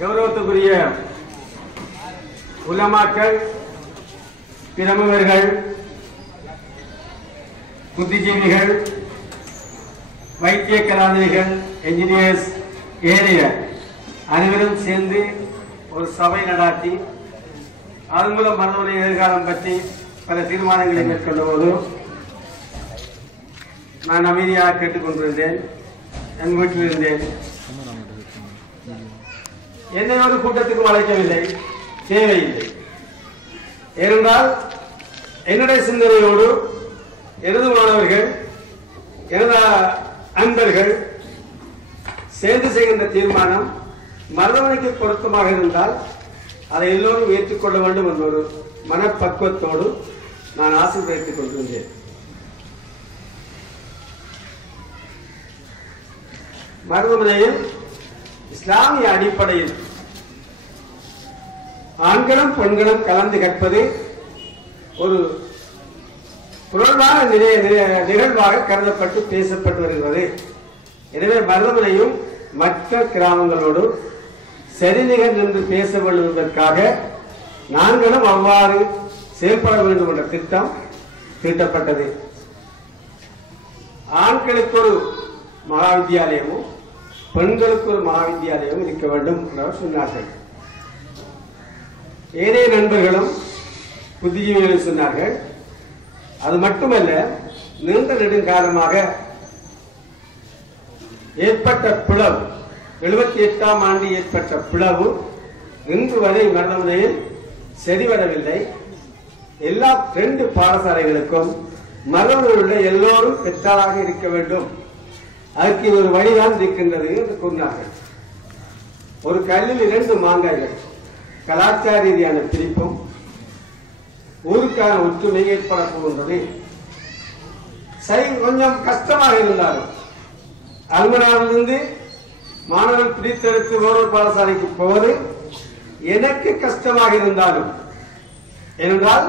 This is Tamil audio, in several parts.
கௌரவத்துக்குரிய உலமாக்கள், பிரமுகர்கள், புத்திஜீவிகள், வைத்திய கலாநிதிகள், என்ஜினியர்ஸ், ஏனைய அனைவரும் சேர்ந்து ஒரு சபை நடாத்தி அதன் மூலம் மருத்துவ எதிர்காலம் பற்றி பல தீர்மானங்களை மேற்கொண்ட போது நான் அமைதியாக கேட்டுக்கொண்டிருந்தேன். என் வீட்டில் இருந்தேன். என்னை ஒரு கூட்டத்துக்கு அழைக்கவில்லை, தேவையில்லை. ஏனென்றால் என்னுடைய சிந்தனையோடு எனது மாணவர்கள், எனது அன்பர்கள் சேர்ந்து செய்கின்ற தீர்மானம் மருத்துவமனைக்கு பொருத்தமாக இருந்தால் அதை எல்லோரும் ஏற்றுக்கொள்ள வேண்டும் என்ற ஒரு மனப்பக்குவத்தோடு நான் ஆசீர்வதித்துக் கொண்டிருந்தேன். மருத்துவமனையில் இஸ்லாமிய அடிப்படையில் ஆண்களும் பெண்களும் கலந்து கற்பது ஒரு குறைவான நிகழ்வாக கருதப்பட்டு பேசப்பட்டு வருகிறது. எனவே மருத்துவமனையும் மற்ற கிராமங்களோடு சரிநிகர் நின்று பேச வேண்டுவதற்காக நாங்களும் அவ்வாறு செயல்பட வேண்டும் என்ற திட்டம் தீட்டப்பட்டது. ஆண்களுக்கு ஒரு மகா வித்தியாலயமும் பெண்களுக்கு ஒரு மகா வித்தியாலயமும் இருக்க வேண்டும் என்று சொன்னார்கள். ஏனைய நண்பர்களும் புத்திஜீவிகளும் சொன்னார்கள். அது மட்டுமல்ல, நீண்ட நெடுங்காலமாக ஏற்பட்ட பிளவு, 78ஆம் ஆண்டு ஏற்பட்ட பிளவு இன்று வரை மருத்துவமனையில் சரிவரவில்லை. எல்லா 2 பாடசாலைகளுக்கும் மருத்துவமனையில் உள்ள எல்லோரும் பெற்றாராக இருக்க வேண்டும். அதற்கு ஒரு வழிதான் இருக்கின்றது என்று கூறினார்கள். ஒரு கல்லில் 2 மாங்காய்கள், கலாச்சார ரீதியான பிரிப்பும் ஊருக்கான ஒற்றுமை ஏற்பட போகின்றது. கொஞ்சம் கஷ்டமாக இருந்தாலும் அல்மனாவிலிருந்து மாணவர்கள் பிரித்தெடுத்து வேறொரு பாடசாலைக்கு போவது எனக்கு கஷ்டமாக இருந்தாலும், ஏனென்றால்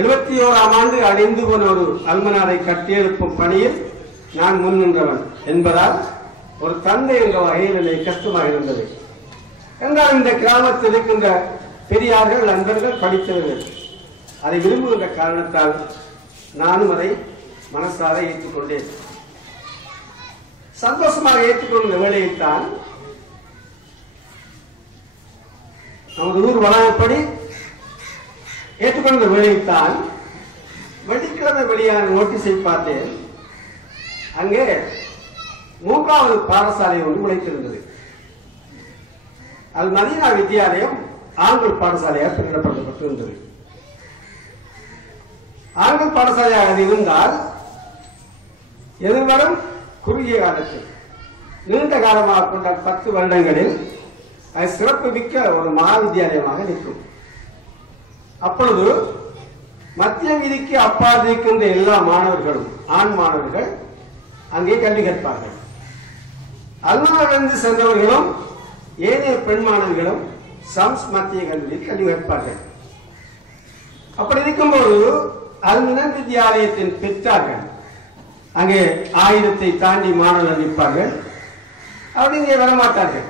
71ஆம் ஆண்டு அடைந்து போன ஒரு அல்மனாரை கட்டியெழுப்பும் பணியில் நான் முன் நின்றவன் என்பதால் ஒரு தந்தை என்ற வகையில் எனக்கு கஷ்டமாக இருந்தது. என்றால் இந்த கிராமத்தில் இருக்கின்ற பெரியார்கள், நண்பர்கள், படித்தவர்கள் அதை விரும்புகின்ற காரணத்தால் நானும் அதை மனசார ஏற்றுக்கொண்டேன். சந்தோஷமாக ஏற்றுக்கொண்ட வேளையில் தான் நமது ஊர் வழங்கப்படி ஏற்றுக்கொண்ட வேளையில் தான் வெள்ளிக்கிழமை வெளியான நோட்டீஸை பார்த்தேன். அங்கே 3வது பாடசாலை ஒன்று உழைத்திருந்தது. அல் மதீனா வித்தியாலயம் ஆண்கள் பாடசாலையாக பெயரிடப்பட்டிருந்தது. ஆண்கள் பாடசாலையாக இருந்தால் எதிர்வரும் குறுகிய காலத்தில், நீண்ட காலமாக கொண்ட 10 வருடங்களில் அது சிறப்பு மிக்க ஒரு மகா வித்தியாலயமாக நிற்கும். அப்பொழுது மத்திய வீதிக்கு அப்பால் இருக்கின்ற எல்லா மாணவர்களும், ஆண் மாணவர்கள் அங்கே கல்வி கற்பார்கள். அல்மனாவிலிருந்து சென்றவர்களும் ஏனைய பெண் மாணவர்களும் சம்ஸ் மத்திய கல்வியில் கல்வி கற்பார்கள். அப்படி இருக்கும்போது அல்மினன் வித்தியாலயத்தின் பெற்றார்கள் அங்கே 1000-ஐ தாண்டி மாணவர்கள் நிற்பார்கள். அப்படி இங்கே வரமாட்டார்கள்.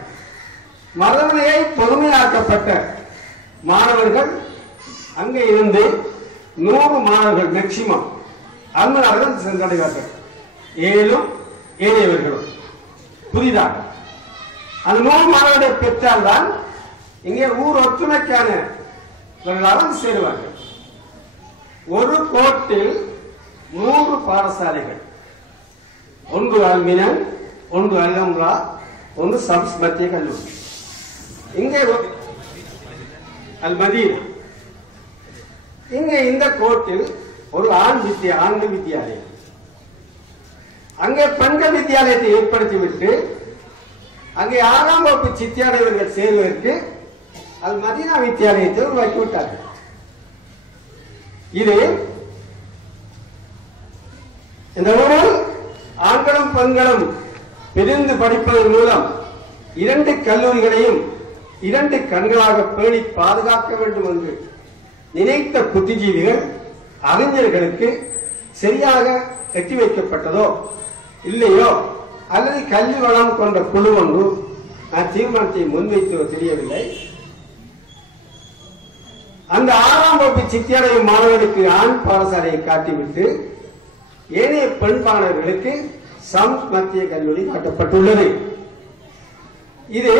மருத்துவமனையை பொறுமையாக்கப்பட்ட மாணவர்கள் அங்கே இருந்து 100 மாணவர்கள் மேக்சிமம் அல்மனார்கள் சென்றடைவார்கள். 7 ஏனையவர்களும் புதிதாக அந்த 100 மாணவர்களை பெற்றால்தான் இங்கே ஊர் ஒற்றுமைக்கான சேருவார்கள். ஒரு கோட்டில் 3 பாடசாலைகள், ஒன்று அல்மினன், ஒன்று அல்ஹம்ரா, ஒன்று சம்ஸ் மத்திய கல்லூரி. இங்கே அல் மதீனா. இங்கே இந்த கோட்டில் ஒரு ஆண்கள் வித்தியாலயம், அங்கே பெண்கள் வித்தியாலயத்தை ஏற்படுத்திவிட்டு அங்கே 6ஆம் வகுப்பு சித்தியாளர்கள் சேர்வதற்கு அல் மதீனா வித்தியாலயத்தை உருவாக்கிவிட்டார்கள். இது இந்த ஊரில் ஆண்களும் பெண்களும் பிரிந்து படிப்பதன் மூலம் 2 கல்லூரிகளையும் 2 கண்களாக பேணி பாதுகாக்க வேண்டும் என்று நினைத்த புத்திஜீவிகள், அறிஞர்களுக்கு சரியாக எட்டி வைக்கப்பட்டதோ இல்லையோ, அல்லது கல்வி வளம் கொண்ட குழு ஒன்று தீர்மானத்தை முன்வைத்து தெரியவில்லை. அந்த 6ஆம் வகுப்பு சித்தியடையும் மாணவர்களுக்கு ஆண் பாடசாலையை காட்டிவிட்டு ஏனைய பெண் மாணவர்களுக்கு மத்திய கல்லூரி காட்டப்பட்டுள்ளது. இது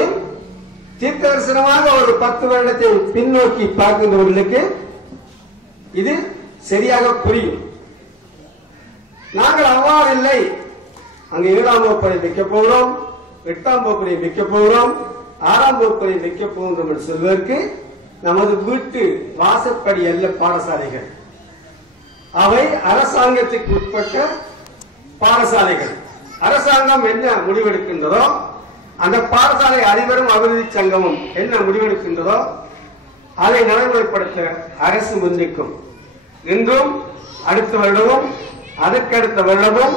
தீர்க்க தரிசனமாக ஒரு 10 வருடத்தை பின்னோக்கி பார்க்கின்றவர்களுக்கு இது சரியாக புரியும். நாங்கள் அவ்வாறு இல்லை. அங்கு 7ஆம் வகுப்பை வைக்கப் போகிறோம், 8ஆம் வகுப்பை வைக்கப் போகிறோம், 6ஆம் வகுப்பை வைக்கப் போகின்றோம் என்று சொல்வதற்கு நமது வீட்டு வாசப்படி அல்ல பாடசாலைகள். அவை அரசாங்கத்துக்கு உட்பட்ட பாடசாலைகள். அரசாங்கம் என்ன முடிவெடுக்கின்றதோ, அந்த பாடசாலை அதிபரும் அபிவிருத்தி சங்கமும் என்ன முடிவெடுக்கின்றதோ அதை நடைமுறைப்படுத்த அரசு முன்னிற்கும். இன்றும் அடுத்த வருடமும் அதற்கடுத்த வருடமும்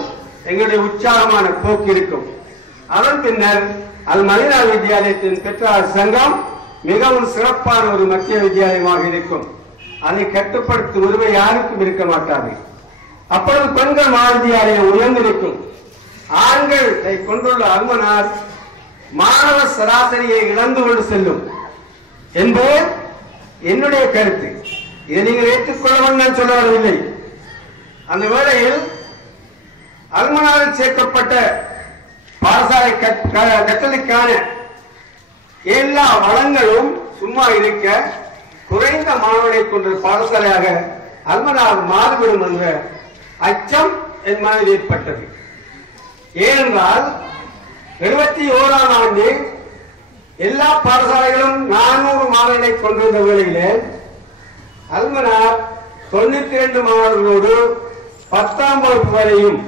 எங்களுடைய உற்சாகமான போக்கு இருக்கும். அதன் பின்னர் அல் மதீனா வித்தியாலயத்தின் பெற்றார் சங்கம் மிகவும் சிறப்பான ஒரு மத்திய வித்தியாலயமாக இருக்கும். அதை கட்டுப்படுத்தும் உரிமை யாருக்கும் இருக்க மாட்டாது. அப்பொழுது பெண்கள் மகாவித்தியாலயம் உயர்ந்திருக்கும். ஆண்களை கொண்டுள்ள அல்மனார் மாணவ சராசரியை இழந்து கொண்டு செல்லும் என்பது என்னுடைய கருத்து. இதை நீங்கள் ஏற்றுக்கொள்ளவும் நான் சொல்ல வரவில்லை. அந்த வேளையில் அல்மனாரில் சேர்க்கப்பட்ட பாடசாலை கற்றலுக்கான எல்லா வளங்களும் சும்மா இருக்க குறைந்த மாணவர்களை கொண்ட பாடசாலையாக அல்மனார் மாறிவிடும் என்ற அச்சம் என் மனதில் ஏற்பட்டது. ஏனென்றால் 71ஆம் ஆண்டு எல்லா பாடசாலைகளும் 400 மாணவர்களை கொண்டிருந்த வேளையிலே அல்மனார் 92 மாணவர்களோடு 10ஆம் வகுப்பு வரையும்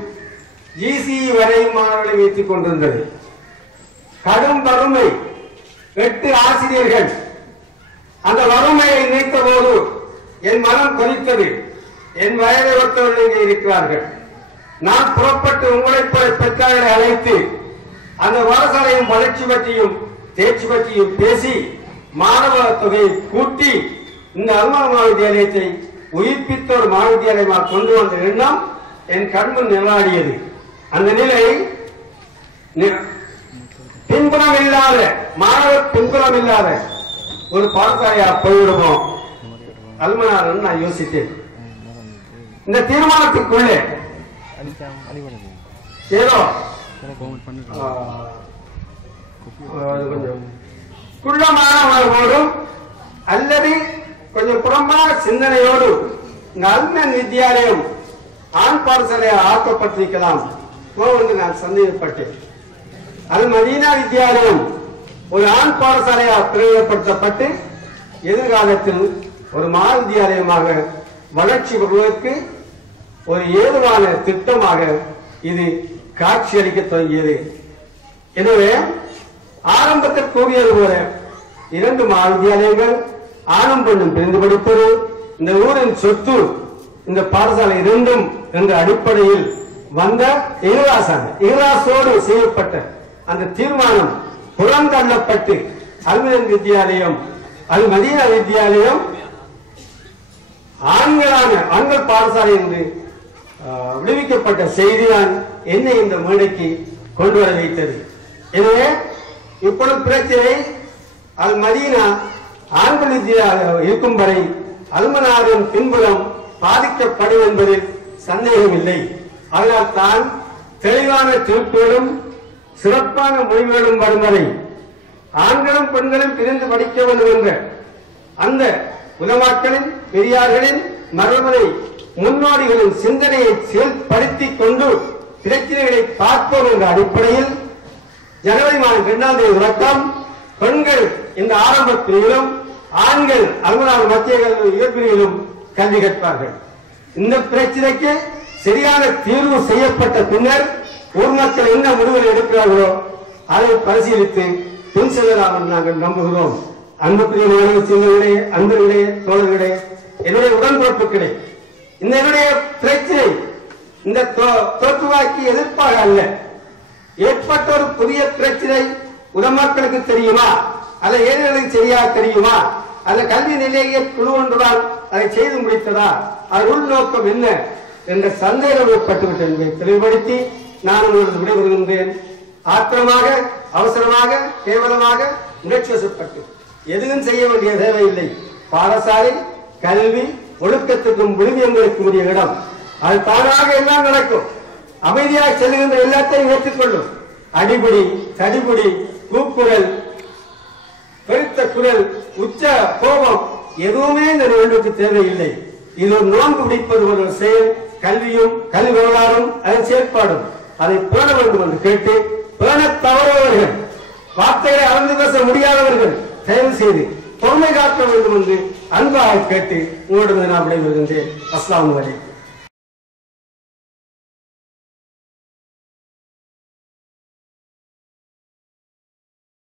GCE வரையும் மாணவர்களை வைத்துக் கொண்டிருந்தது. கடும் வறுமை, 8 ஆசிரியர்கள். அந்த வறுமையை நீத்த போது என் மனம் கொதித்தது. என் வயதை ஒத்தவர்கள் இங்கே இருக்கிறார்கள். நான் புறப்பட்டு உங்களை பெற்றார்களை அழைத்து அந்த பாடசாலையும் வளர்ச்சி பற்றியும் தேர்ச்சி பற்றியும் பேசி மாணவ தொகையை கூட்டி இந்த அல்மனார் மகாவித்தியாலயத்தை உயிர்ப்பித்த ஒரு மகாவித்தியாலயமாக கொண்டு வந்த எண்ணம் என் கண்முன் நிலவாடியது. அந்த நிலை பின்புலம் இல்லாத, மாணவர் பின்புலம் இல்லாத ஒரு பாடசாலையா போய்விடுவோம் அல்மனார் நான் யோசித்தேன். இந்த தீர்மானத்துக்குள்ளே ஏதோ கொஞ்சம் குள்ளமானவர்களோடும் அல்லது கொஞ்சம் புறம்பான சிந்தனையோடு இந்த அல்மன் வித்தியாலயம் ஆண் பாடசாலையை ஆக்கப்பட்டிருக்கலாம் என்று நான் சந்தேகப்பட்டேன். அல் மதீனா வித்தியாலயம் ஒரு ஆண் பாடசாலையாக பிரயோகப்படுத்தப்பட்டு எதிர்காலத்தில் ஒரு மகாவித்தியாலயமாக வளர்ச்சி பெறுவதற்கு ஒரு ஏதுவான திட்டமாக இது காட்சியளிக்க தொடங்கியது. எனவே ஆரம்பத்தில் கூறியது போல 2 மகாவித்தியாலயங்கள் ஆணும் பெண்ணும் பிரிந்து படிப்பது இந்த ஊரின் சொத்து, இந்த பாடசாலை 2 என்ற அடிப்படையில் வந்த இஹ்லாஸோடு செய்யப்பட்ட அந்த தீர்மானம் புறந்தள்ளப்பட்டு அல்மன் வித்தியாலயம் அல் மதீனா வித்தியாலயம் ஆண்கள் பாடசாலை என்று விடுவிக்கப்பட்ட செய்திதான் என்னை இந்த மேடைக்கு கொண்டு வர வைத்தது. எனவே இப்பொழுது பிரச்சனை அல் மதீனா ஆண்கள் வித்தியாலயம் இருக்கும் வரை அல்மனாரின் பின்புலம் பாதிக்கப்படும் என்பதில் சந்தேகம் இல்லை. அதனால் தான் தெளிவான தீர்ப்புகளும் சிறப்பான மொழிகளும் வரும் வரை ஆண்களும் பெண்களும் பிரிந்து படிக்க வேண்டும் என்ற அந்த உலமாக்களின் பெரியார்களின் மரபுரை முன்னோடிகளின் சிந்தனையை செயல்படுத்திக் கொண்டு பிரச்சனைகளை பார்ப்போம் என்ற அடிப்படையில் ஜனவரி மாதம் 2ஆம் தேதி தொடக்கம் பெண்கள் இந்த ஆரம்ப பிரிவிலும் ஆண்கள் அல்மனார் மத்திய கல்வி உயர்பிரிவிலும் கல்வி கற்பார்கள். இந்த பிரச்சனைக்கு சரியான தீர்வு செய்யப்பட்ட பின்னர் ஊர் மக்கள் என்ன முடிவுகள் எடுக்கிறார்களோ அதை பரிசீலித்து பின் செல்லலாம் என்று நாங்கள் நம்புகிறோம். அன்புக்குரிய அன்பர்களே, தோழர்களே, என்னுடைய உடன்பிறப்புகளே, இந்த என்னுடைய பிரச்சனை இந்த தோற்றுவாக்கி எதிர்ப்பாக அல்ல. ஏற்பட்ட ஒரு புதிய பிரச்சனை உடமக்களுக்கு தெரியுமா, அதை ஏழைகளுக்கு சரியாக தெரியுமா, அந்த கல்வி நிலைய குழு ஒன்றுதான் அதை செய்து முடித்ததா, அது உள்நோக்கம் என்ன என்ற சந்தேகம் ஏற்பட்டுவிட்டது என்பதை தெளிவுபடுத்தி நான் உங்களுக்கு விடைபெறுகின்றேன். ஆத்திரமாக, அவசரமாக, கேவலமாக, உணர்ச்சி வசப்பட்டு எதுவும் செய்ய வேண்டிய தேவையில்லை. பாடசாலை கல்வி ஒழுக்கத்துக்கும் விழுமியங்களுக்கும் உரிய இடம். அது தானாக எல்லாம் நடக்கும். அமைதியாக செல்லுகின்ற எல்லாத்தையும் ஏற்றுக்கொள்ளும். அடிபடி, தடிபடி, கூக்குரல், பெருத்த குரல், உச்ச கோபம் எதுவுமே இந்த நோன்புக்கு தேவையில்லை. இது ஒரு நோன்பு பிடிப்பது ஒரு செயல். கல்வியும் கல்வி வரலாறும் அதன் செயற்பாடும் அதை பேண வேண்டும் என்று கேட்டு, பேண தவறுவர்கள், வார்த்தைகளை அளந்து பேச முடியாதவர்கள் தயவு செய்து பொறுமை காக்க வேண்டும் என்று அன்பாக கேட்டு உங்களிடம் நான் விடைபெறுகின்றேன். அஸ்ஸலாமு அலைக்கும்.